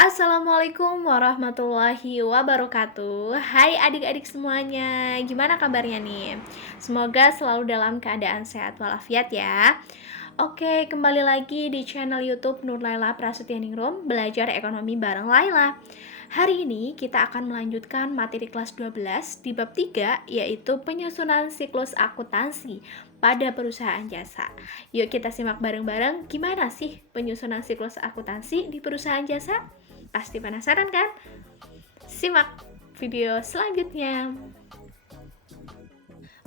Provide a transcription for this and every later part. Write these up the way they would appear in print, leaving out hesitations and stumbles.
Assalamualaikum warahmatullahi wabarakatuh. Hai adik-adik semuanya, gimana kabarnya nih? Semoga selalu dalam keadaan sehat walafiat ya. Oke, kembali lagi di channel YouTube Nur Laila Prasetyaningrum, belajar ekonomi bareng Laila. Hari ini kita akan melanjutkan materi kelas 12 di bab 3, yaitu penyusunan siklus akuntansi pada perusahaan jasa. Yuk kita simak bareng-bareng gimana sih penyusunan siklus akuntansi di perusahaan jasa? Pasti penasaran kan? Simak video selanjutnya.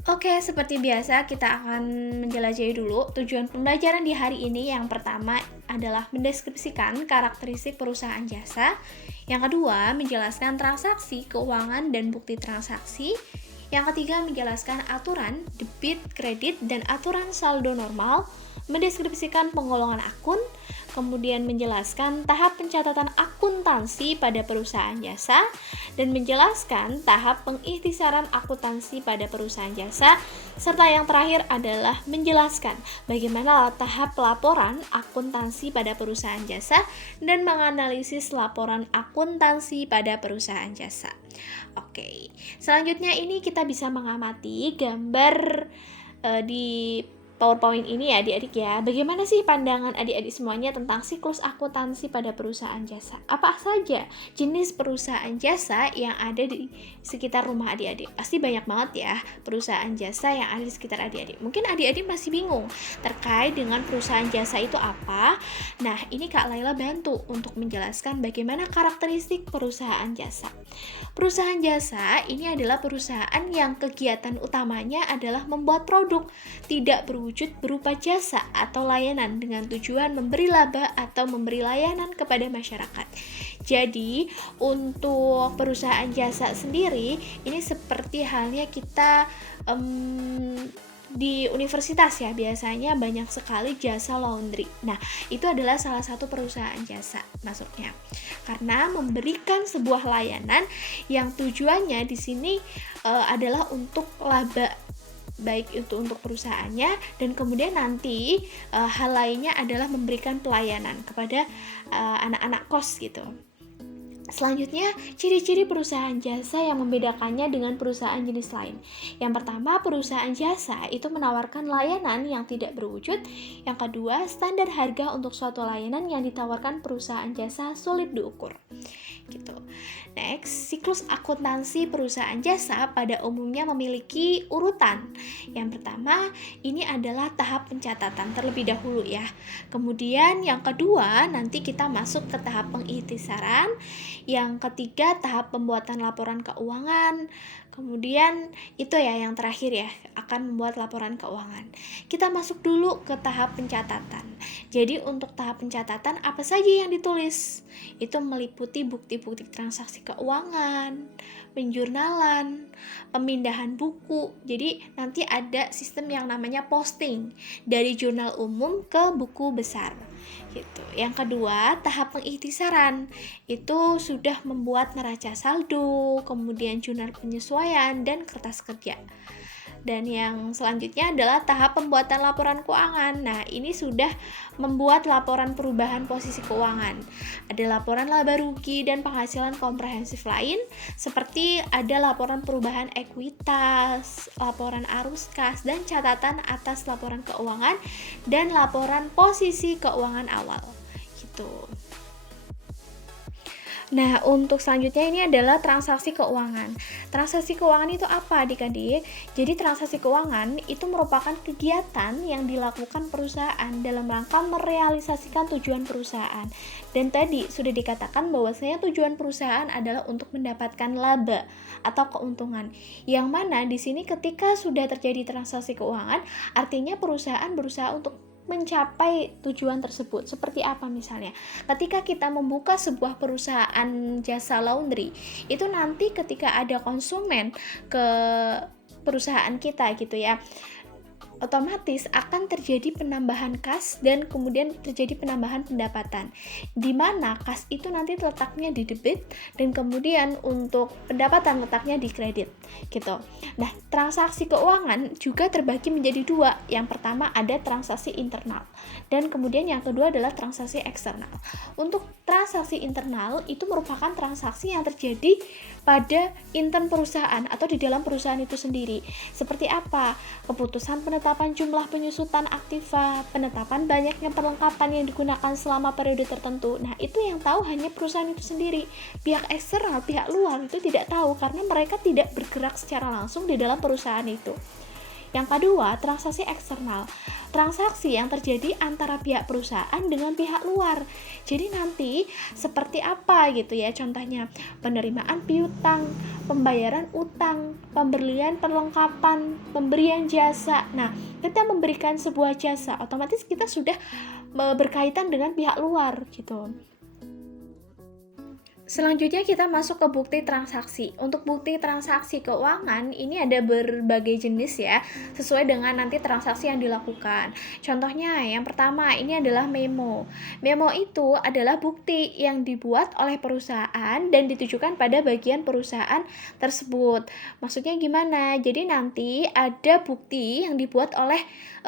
Oke, seperti biasa kita akan menjelajahi dulu tujuan pembelajaran di hari ini. Yang pertama adalah mendeskripsikan karakteristik perusahaan jasa. Yang kedua, menjelaskan transaksi, keuangan, dan bukti transaksi. Yang ketiga, menjelaskan aturan, debit, kredit, dan aturan saldo normal. Mendeskripsikan penggolongan akun, kemudian menjelaskan tahap pencatatan akuntansi pada perusahaan jasa, dan menjelaskan tahap pengikhtisaran akuntansi pada perusahaan jasa, serta yang terakhir adalah menjelaskan bagaimana tahap pelaporan akuntansi pada perusahaan jasa dan menganalisis laporan akuntansi pada perusahaan jasa. Oke, selanjutnya ini kita bisa mengamati gambar di PowerPoint ini ya adik-adik ya. Bagaimana sih pandangan adik-adik semuanya tentang siklus akuntansi pada perusahaan jasa? Apa saja jenis perusahaan jasa yang ada di sekitar rumah adik-adik? Pasti banyak banget ya perusahaan jasa yang ada di sekitar adik-adik. Mungkin adik-adik masih bingung terkait dengan perusahaan jasa itu apa. Nah, ini Kak Laila bantu untuk menjelaskan bagaimana karakteristik perusahaan jasa. Perusahaan jasa ini adalah perusahaan yang kegiatan utamanya adalah membuat produk, tidak berwujud berupa jasa atau layanan dengan tujuan memberi laba atau memberi layanan kepada masyarakat. Jadi, untuk perusahaan jasa sendiri, ini seperti halnya kita di universitas ya, biasanya banyak sekali jasa laundry. Nah, itu adalah salah satu perusahaan jasa masuknya. Karena memberikan sebuah layanan yang tujuannya di sini adalah untuk laba, baik itu untuk perusahaannya dan kemudian nanti hal lainnya adalah memberikan pelayanan kepada anak-anak kos gitu. Selanjutnya, ciri-ciri perusahaan jasa yang membedakannya dengan perusahaan jenis lain. Yang pertama, perusahaan jasa itu menawarkan layanan yang tidak berwujud. Yang kedua, standar harga untuk suatu layanan yang ditawarkan perusahaan jasa sulit diukur. Gitu. Next, siklus akuntansi perusahaan jasa pada umumnya memiliki urutan. Yang pertama, ini adalah tahap pencatatan terlebih dahulu ya. Kemudian yang kedua, nanti kita masuk ke tahap pengikhtisaran. Yang ketiga, tahap pembuatan laporan keuangan. Kemudian itu ya yang terakhir ya, akan membuat laporan keuangan. Kita masuk dulu ke tahap pencatatan. Jadi untuk tahap pencatatan apa saja yang ditulis? Itu meliputi bukti-bukti transaksi keuangan, penjurnalan, pemindahan buku. Jadi nanti ada sistem yang namanya posting dari jurnal umum ke buku besar. Gitu. Yang kedua, tahap pengikhtisaran. Itu sudah membuat neraca saldo, kemudian jurnal penyesuaian dan kertas kerja. Dan yang selanjutnya adalah tahap pembuatan laporan keuangan. Nah, ini sudah membuat laporan perubahan posisi keuangan. Ada laporan laba rugi dan penghasilan komprehensif lain, seperti ada laporan perubahan ekuitas, laporan arus kas, dan catatan atas laporan keuangan, dan laporan posisi keuangan awal. Gitu. Nah, untuk selanjutnya ini adalah transaksi keuangan. Transaksi keuangan itu apa adik-adik? Jadi transaksi keuangan itu merupakan kegiatan yang dilakukan perusahaan dalam rangka merealisasikan tujuan perusahaan. Dan tadi sudah dikatakan bahwasanya tujuan perusahaan adalah untuk mendapatkan laba atau keuntungan. Yang mana di sini ketika sudah terjadi transaksi keuangan, artinya perusahaan berusaha untuk mencapai tujuan tersebut. Seperti apa misalnya? Ketika kita membuka sebuah perusahaan jasa laundry, itu nanti ketika ada konsumen ke perusahaan kita gitu ya, otomatis akan terjadi penambahan kas dan kemudian terjadi penambahan pendapatan, di mana kas itu nanti letaknya di debit dan kemudian untuk pendapatan letaknya di kredit gitu. Nah, transaksi keuangan juga terbagi menjadi dua. Yang pertama ada transaksi internal dan kemudian yang kedua adalah transaksi eksternal. Untuk transaksi internal itu merupakan transaksi yang terjadi pada intern perusahaan atau di dalam perusahaan itu sendiri. Seperti apa? Keputusan penetapan jumlah penyusutan aktiva, penetapan banyaknya perlengkapan yang digunakan selama periode tertentu. Nah, itu yang tahu hanya perusahaan itu sendiri. Pihak eksternal, pihak luar itu tidak tahu karena mereka tidak bergerak secara langsung di dalam perusahaan itu. Yang kedua, transaksi eksternal. Transaksi yang terjadi antara pihak perusahaan dengan pihak luar. Jadi nanti seperti apa gitu ya, contohnya penerimaan piutang, pembayaran utang, pembelian perlengkapan, pemberian jasa. Nah, kita memberikan sebuah jasa, otomatis kita sudah berkaitan dengan pihak luar gitu. Selanjutnya kita masuk ke bukti transaksi. Untuk bukti transaksi keuangan ini ada berbagai jenis ya, sesuai dengan nanti transaksi yang dilakukan. Contohnya yang pertama ini adalah memo. Memo itu adalah bukti yang dibuat oleh perusahaan dan ditujukan pada bagian perusahaan tersebut. Maksudnya gimana? Jadi nanti ada bukti yang dibuat oleh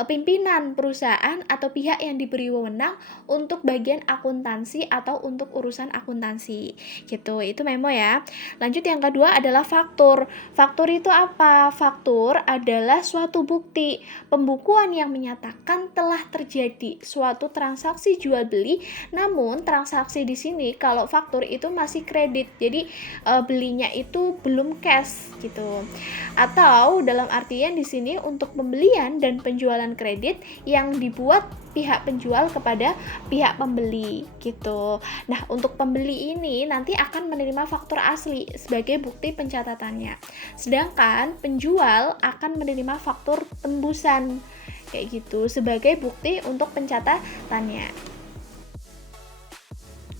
pimpinan perusahaan atau pihak yang diberi wewenang untuk bagian akuntansi atau untuk urusan akuntansi. Gitu, itu memo ya. Lanjut yang kedua adalah faktur. Faktur itu apa? Faktur adalah suatu bukti pembukuan yang menyatakan telah terjadi suatu transaksi jual beli, namun transaksi di sini kalau faktur itu masih kredit. Jadi belinya itu belum cash gitu. Atau dalam artian di sini untuk pembelian dan penjualan kredit yang dibuat pihak penjual kepada pihak pembeli gitu. Nah, untuk pembeli ini nanti akan menerima faktur asli sebagai bukti pencatatannya. Sedangkan penjual akan menerima faktur tembusan kayak gitu sebagai bukti untuk pencatatannya.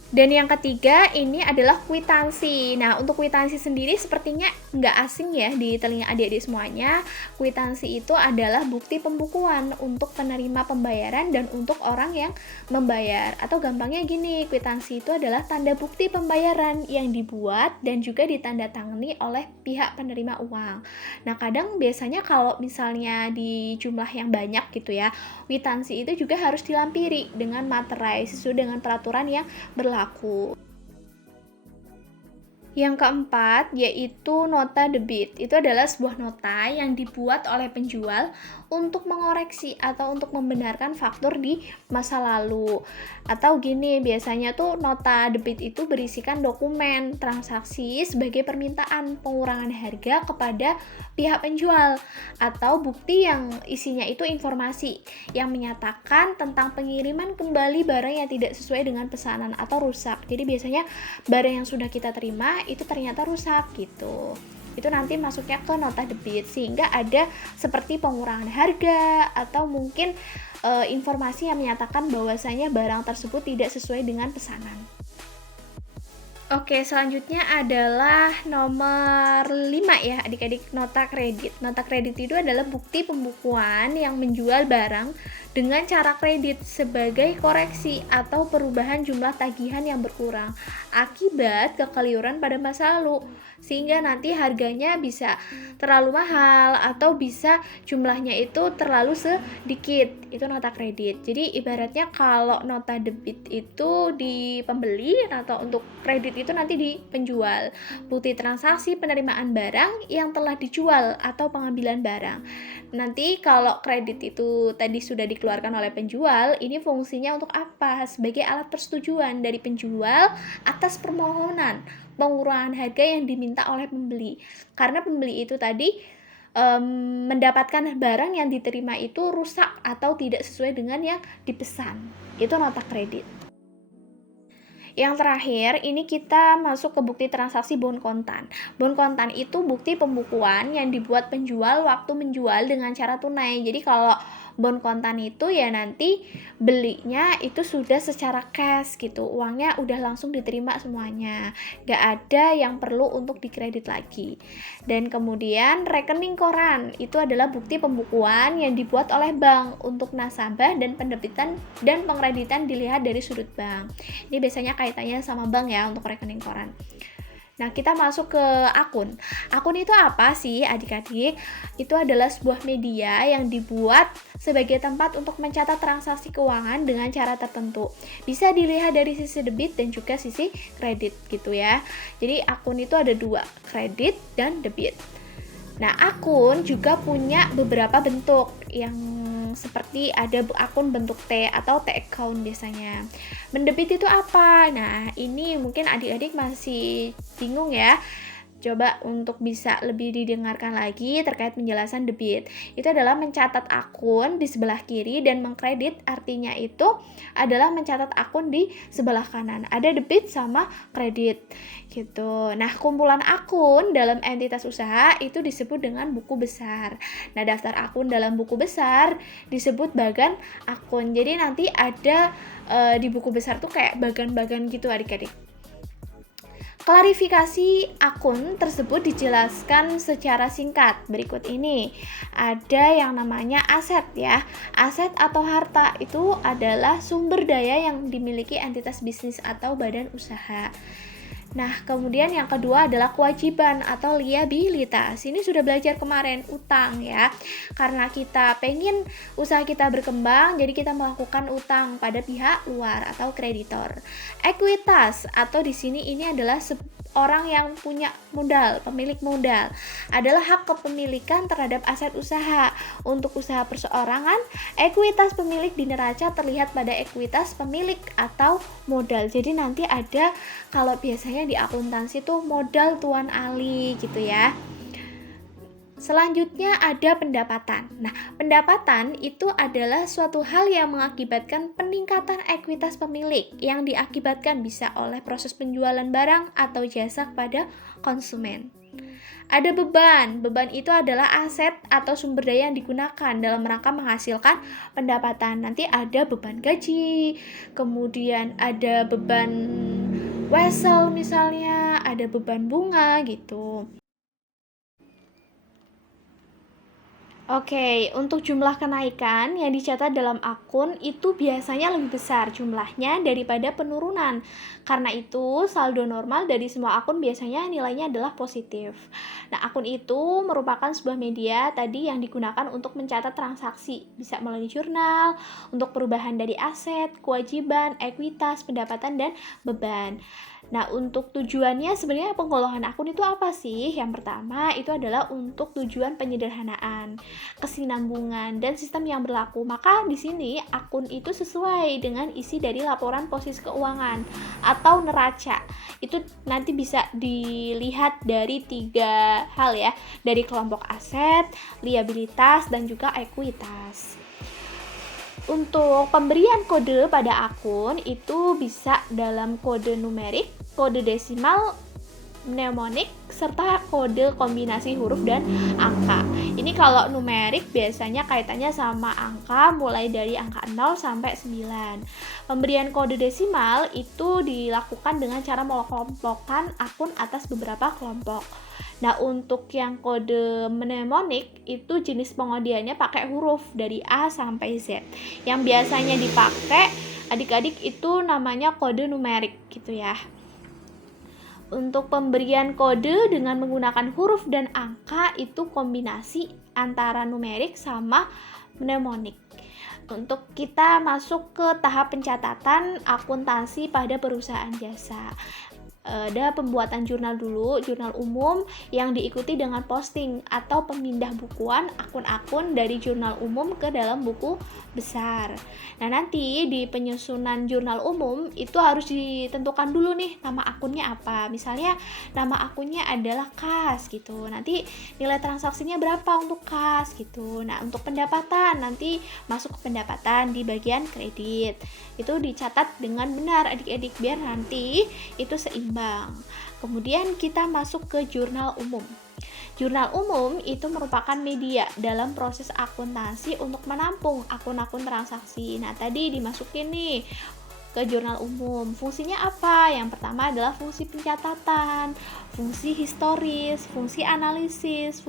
Dan yang ketiga ini adalah kwitansi. Nah, untuk kwitansi sendiri sepertinya nggak asing ya di telinga adik-adik semuanya. Kwitansi itu adalah bukti pembukuan untuk penerima pembayaran dan untuk orang yang membayar. Atau gampangnya gini, kwitansi itu adalah tanda bukti pembayaran yang dibuat dan juga ditandatangani oleh pihak penerima uang. Nah, kadang biasanya kalau misalnya di jumlah yang banyak gitu ya, kwitansi itu juga harus dilampiri dengan materai sesuai dengan peraturan yang berlaku. Yang keempat yaitu nota debit. Itu adalah sebuah nota yang dibuat oleh penjual untuk mengoreksi atau untuk membenarkan faktur di masa lalu. Atau gini, biasanya tuh nota debit itu berisikan dokumen transaksi sebagai permintaan pengurangan harga kepada pihak penjual atau bukti yang isinya itu informasi yang menyatakan tentang pengiriman kembali barang yang tidak sesuai dengan pesanan atau rusak. Jadi biasanya barang yang sudah kita terima itu ternyata rusak gitu. Itu nanti masuknya ke nota debit sehingga ada seperti pengurangan harga atau mungkin informasi yang menyatakan bahwasanya barang tersebut tidak sesuai dengan pesanan. Oke, selanjutnya adalah nomor 5 ya adik-adik, nota kredit. Nota kredit itu adalah bukti pembukuan yang menjual barang dengan cara kredit sebagai koreksi atau perubahan jumlah tagihan yang berkurang akibat kekeliruan pada masa lalu, sehingga nanti harganya bisa terlalu mahal atau bisa jumlahnya itu terlalu sedikit. Itu nota kredit. Jadi ibaratnya kalau nota debit itu di pembeli atau untuk kredit itu nanti di penjual. Bukti transaksi penerimaan barang yang telah dijual atau pengambilan barang. Nanti kalau kredit itu tadi sudah dikeluarkan oleh penjual, ini fungsinya untuk apa? Sebagai alat persetujuan dari penjual atas permohonan pengurangan harga yang diminta oleh pembeli. Karena pembeli itu tadi mendapatkan barang yang diterima itu rusak atau tidak sesuai dengan yang dipesan. Itu nota kredit. Yang terakhir, ini kita masuk ke bukti transaksi bon kontan. Bon kontan itu bukti pembukuan yang dibuat penjual waktu menjual dengan cara tunai. Jadi kalau Bon kontan itu ya nanti belinya itu sudah secara cash gitu, uangnya udah langsung diterima semuanya, nggak ada yang perlu untuk dikredit lagi. Dan kemudian rekening koran itu adalah bukti pembukuan yang dibuat oleh bank untuk nasabah dan penerbitan dan pengkreditan dilihat dari sudut bank. Ini biasanya kaitannya sama bank ya untuk rekening koran. Nah, kita masuk ke akun. Akun itu apa sih, adik-adik? Itu adalah sebuah media yang dibuat sebagai tempat untuk mencatat transaksi keuangan dengan cara tertentu. Bisa dilihat dari sisi debit dan juga sisi kredit gitu ya. Jadi akun itu ada dua, kredit dan debit. Nah, akun juga punya beberapa bentuk yang seperti ada akun bentuk T atau T account biasanya. Mendebit itu apa? Nah, ini mungkin adik-adik masih bingung ya. Coba untuk bisa lebih didengarkan lagi terkait penjelasan debit. Itu adalah mencatat akun di sebelah kiri dan mengkredit artinya itu adalah mencatat akun di sebelah kanan. Ada debit sama kredit gitu. Nah, kumpulan akun dalam entitas usaha itu disebut dengan buku besar. Nah, daftar akun dalam buku besar disebut bagan akun. Jadi nanti ada di buku besar tuh kayak bagan-bagan gitu adik-adik. Klarifikasi akun tersebut dijelaskan secara singkat. Berikut ini ada yang namanya aset ya. Aset atau harta itu adalah sumber daya yang dimiliki entitas bisnis atau badan usaha. Nah, kemudian yang kedua adalah kewajiban atau liabilitas. Ini sudah belajar kemarin, utang ya. Karena kita pengen usaha kita berkembang, jadi kita melakukan utang pada pihak luar atau kreditor. Ekuitas atau di sini ini adalah orang yang punya modal, pemilik modal, adalah hak kepemilikan terhadap aset usaha. Untuk usaha perseorangan, ekuitas pemilik di neraca terlihat pada ekuitas pemilik atau modal. Jadi nanti ada, kalau biasanya di akuntansi tuh modal tuan ali gitu ya. Selanjutnya ada pendapatan. Nah, pendapatan itu adalah suatu hal yang mengakibatkan peningkatan ekuitas pemilik yang diakibatkan bisa oleh proses penjualan barang atau jasa kepada konsumen. Ada beban. Beban itu adalah aset atau sumber daya yang digunakan dalam rangka menghasilkan pendapatan. Nanti ada beban gaji, kemudian ada beban wesel misalnya, ada beban bunga gitu. Oke, untuk jumlah kenaikan yang dicatat dalam akun itu biasanya lebih besar jumlahnya daripada penurunan. Karena itu, saldo normal dari semua akun biasanya nilainya adalah positif. Nah, akun itu merupakan sebuah media tadi yang digunakan untuk mencatat transaksi. Bisa melalui jurnal, untuk perubahan dari aset, kewajiban, ekuitas, pendapatan, dan beban. Nah, untuk tujuannya sebenarnya pengolahan akun itu apa sih? Yang pertama itu adalah untuk tujuan penyederhanaan, kesinambungan, dan sistem yang berlaku. Maka di sini akun itu sesuai dengan isi dari laporan posisi keuangan atau neraca. Itu nanti bisa dilihat dari 3 hal ya, dari kelompok aset, liabilitas, dan juga ekuitas. Untuk pemberian kode pada akun itu bisa dalam kode numerik, kode desimal, mnemonik, serta kode kombinasi huruf dan angka. Ini kalau numerik biasanya kaitannya sama angka mulai dari angka 0 sampai 9. Pemberian kode desimal itu dilakukan dengan cara mengelompokkan akun atas beberapa kelompok. Nah, untuk yang kode mnemonik itu jenis pengundiannya pakai huruf dari A sampai Z. Yang biasanya dipakai adik-adik itu namanya kode numerik gitu ya. Untuk pemberian kode dengan menggunakan huruf dan angka itu kombinasi antara numerik sama mnemonik. Untuk kita masuk ke tahap pencatatan akuntansi pada perusahaan jasa. Ada pembuatan jurnal dulu, jurnal umum yang diikuti dengan posting atau pemindah bukuan akun-akun dari jurnal umum ke dalam buku besar. Nah, nanti di penyusunan jurnal umum itu harus ditentukan dulu nih nama akunnya apa. Misalnya nama akunnya adalah kas gitu. Nanti nilai transaksinya berapa untuk kas gitu. Nah, untuk pendapatan nanti masuk ke pendapatan di bagian kredit. Itu dicatat dengan benar adik-adik biar nanti itu seimbang bank. Kemudian kita masuk ke jurnal umum. Jurnal umum itu merupakan media dalam proses akuntansi untuk menampung akun-akun transaksi. Nah, tadi dimasukin nih ke jurnal umum. Fungsinya apa? Yang pertama adalah fungsi pencatatan, fungsi historis, fungsi analisis,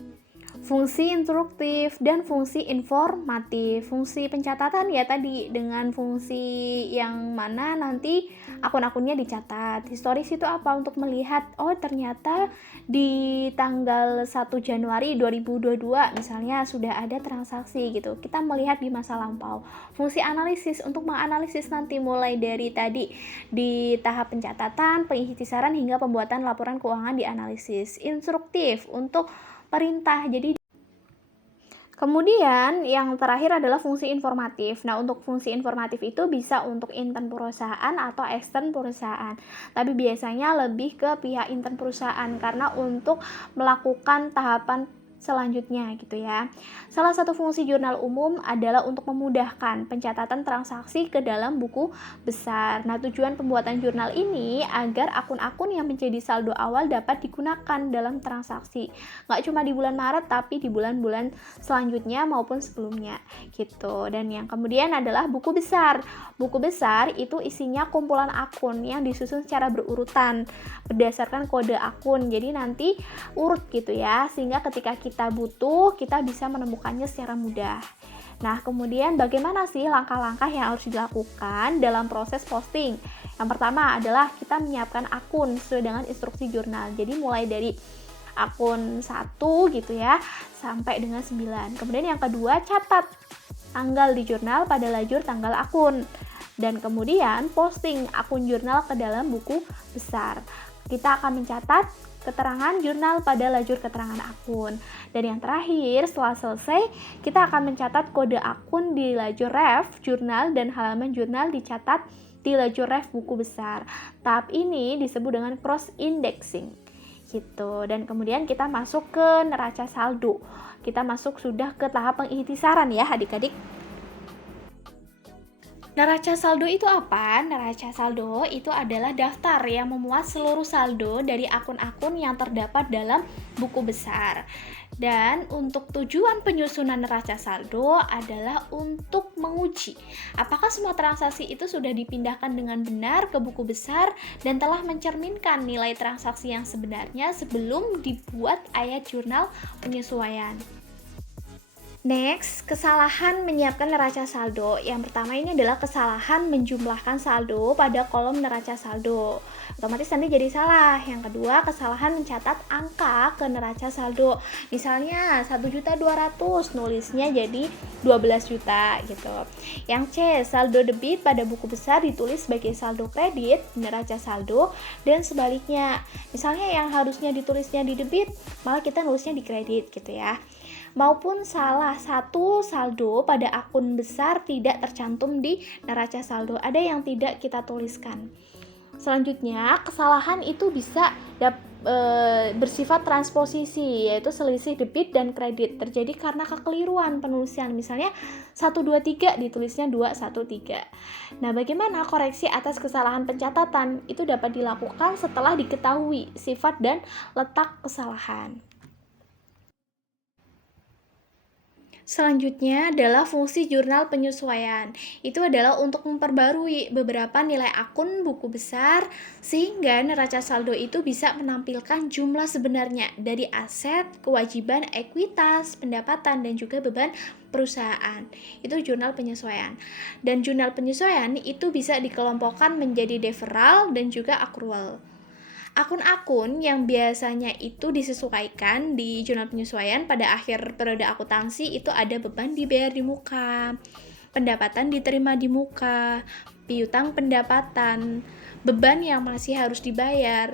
fungsi instruktif, dan fungsi informatif. Fungsi pencatatan ya tadi dengan fungsi yang mana nanti akun-akunnya dicatat. Historis itu apa? Untuk melihat, oh ternyata di tanggal 1 Januari 2022 misalnya sudah ada transaksi gitu. Kita melihat di masa lampau. Fungsi analisis untuk menganalisis nanti mulai dari tadi di tahap pencatatan, pengikhtisaran hingga pembuatan laporan keuangan dianalisis. Instruktif untuk perintah. Jadi kemudian yang terakhir adalah fungsi informatif. Nah, untuk fungsi informatif itu bisa untuk intern perusahaan atau ekstern perusahaan. Tapi biasanya lebih ke pihak intern perusahaan karena untuk melakukan tahapan selanjutnya gitu ya. Salah satu fungsi jurnal umum adalah untuk memudahkan pencatatan transaksi ke dalam buku besar. Nah, tujuan pembuatan jurnal ini agar akun-akun yang menjadi saldo awal dapat digunakan dalam transaksi. Nggak cuma di bulan Maret, tapi di bulan-bulan selanjutnya maupun sebelumnya gitu. Dan yang kemudian adalah buku besar. Buku besar itu isinya kumpulan akun yang disusun secara berurutan berdasarkan kode akun. Jadi nanti urut gitu ya, sehingga ketika kita butuh, kita bisa menemukannya secara mudah. Nah, kemudian bagaimana sih langkah-langkah yang harus dilakukan dalam proses posting? Yang pertama adalah kita menyiapkan akun sesuai dengan instruksi jurnal. Jadi mulai dari akun 1 gitu ya, sampai dengan 9. Kemudian yang kedua, catat tanggal di jurnal pada lajur tanggal akun. Dan kemudian posting akun jurnal ke dalam buku besar. Kita akan mencatat keterangan jurnal pada lajur keterangan akun. Dan yang terakhir, setelah selesai, kita akan mencatat kode akun di lajur ref jurnal dan halaman jurnal dicatat di lajur ref buku besar. Tahap ini disebut dengan cross indexing. Gitu. Dan kemudian kita masuk ke neraca saldo. Kita masuk sudah ke tahap pengikhtisaran ya, adik-adik. Neraca saldo itu apa? Neraca saldo itu adalah daftar yang memuat seluruh saldo dari akun-akun yang terdapat dalam buku besar. Dan untuk tujuan penyusunan neraca saldo adalah untuk menguji apakah semua transaksi itu sudah dipindahkan dengan benar ke buku besar dan telah mencerminkan nilai transaksi yang sebenarnya sebelum dibuat ayat jurnal penyesuaian. Next, kesalahan menyiapkan neraca saldo. Yang pertama ini adalah kesalahan menjumlahkan saldo pada kolom neraca saldo. Otomatis nanti jadi salah. Yang kedua, kesalahan mencatat angka ke neraca saldo. Misalnya 1.200.000 nulisnya jadi 12 juta gitu. Yang C, saldo debit pada buku besar ditulis sebagai saldo kredit di neraca saldo dan sebaliknya. Misalnya yang harusnya ditulisnya di debit, malah kita nulisnya di kredit gitu ya. Maupun salah satu saldo pada akun besar tidak tercantum di neraca saldo, ada yang tidak kita tuliskan. Selanjutnya, kesalahan itu bisa bersifat transposisi, yaitu selisih debit dan kredit terjadi karena kekeliruan penulisan. Misalnya 123 ditulisnya 213. Nah, bagaimana koreksi atas kesalahan pencatatan? Itu dapat dilakukan setelah diketahui sifat dan letak kesalahan. Selanjutnya adalah fungsi jurnal penyesuaian. Itu adalah untuk memperbarui beberapa nilai akun buku besar sehingga neraca saldo itu bisa menampilkan jumlah sebenarnya dari aset, kewajiban, ekuitas, pendapatan, dan juga beban perusahaan. Itu jurnal penyesuaian. Dan jurnal penyesuaian itu bisa dikelompokkan menjadi deferral dan juga accrual. Akun-akun yang biasanya itu disesuaikan di jurnal penyesuaian pada akhir periode akuntansi itu ada beban dibayar di muka, pendapatan diterima di muka, piutang pendapatan, beban yang masih harus dibayar,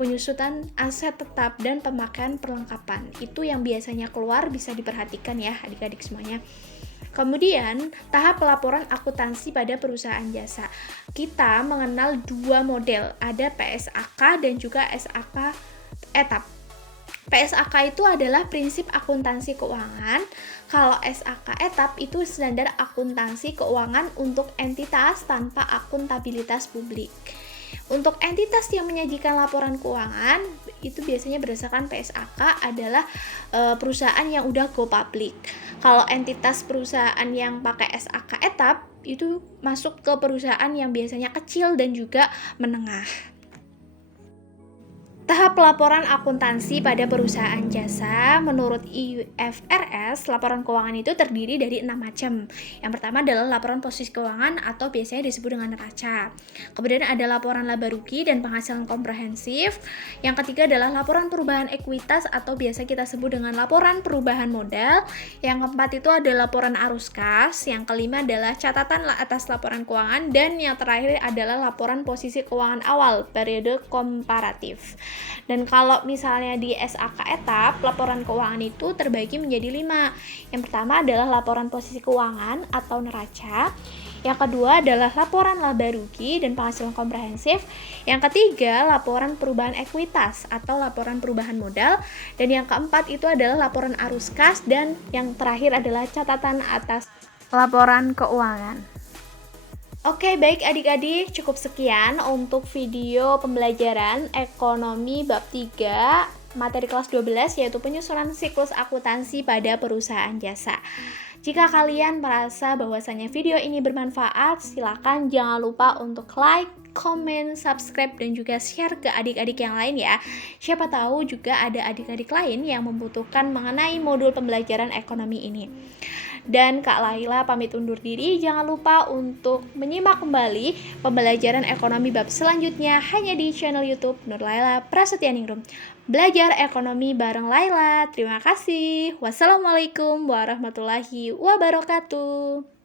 penyusutan aset tetap, dan pemakaian perlengkapan. Itu yang biasanya keluar, bisa diperhatikan ya adik-adik semuanya. Kemudian, tahap pelaporan akuntansi pada perusahaan jasa. Kita mengenal dua model, ada PSAK dan juga SAK etap. PSAK itu adalah prinsip akuntansi keuangan, kalau SAK etap itu standar akuntansi keuangan untuk entitas tanpa akuntabilitas publik. Untuk entitas yang menyajikan laporan keuangan itu biasanya berdasarkan PSAK adalah perusahaan yang udah go public. Kalau entitas perusahaan yang pakai SAK etap itu masuk ke perusahaan yang biasanya kecil dan juga menengah. Tahap laporan akuntansi pada perusahaan jasa menurut IFRS, laporan keuangan itu terdiri dari 6 macam. Yang pertama adalah laporan posisi keuangan atau biasanya disebut dengan neraca. Kemudian ada laporan laba rugi dan penghasilan komprehensif. Yang ketiga adalah laporan perubahan ekuitas atau biasa kita sebut dengan laporan perubahan modal. Yang keempat itu ada laporan arus kas. Yang kelima adalah catatan atas laporan keuangan, dan yang terakhir adalah laporan posisi keuangan awal periode komparatif. Dan kalau misalnya di SAK etap, laporan keuangan itu terbagi menjadi 5. Yang pertama adalah laporan posisi keuangan atau neraca. Yang kedua adalah laporan laba rugi dan penghasilan komprehensif. Yang ketiga, laporan perubahan ekuitas atau laporan perubahan modal. Dan yang keempat itu adalah laporan arus kas, dan yang terakhir adalah catatan atas laporan keuangan. Oke, baik adik-adik, cukup sekian untuk video pembelajaran ekonomi bab 3 materi kelas 12, yaitu penyusunan siklus akuntansi pada perusahaan jasa. Jika kalian merasa bahwasanya video ini bermanfaat, silakan jangan lupa untuk like, comment, subscribe, dan juga share ke adik-adik yang lain ya. Siapa tahu juga ada adik-adik lain yang membutuhkan mengenai modul pembelajaran ekonomi ini. Dan Kak Laila pamit undur diri. Jangan lupa untuk menyimak kembali pembelajaran ekonomi bab selanjutnya hanya di channel YouTube Nur Laila Prasetyaningrum. Belajar ekonomi bareng Laila. Terima kasih. Wassalamualaikum warahmatullahi wabarakatuh.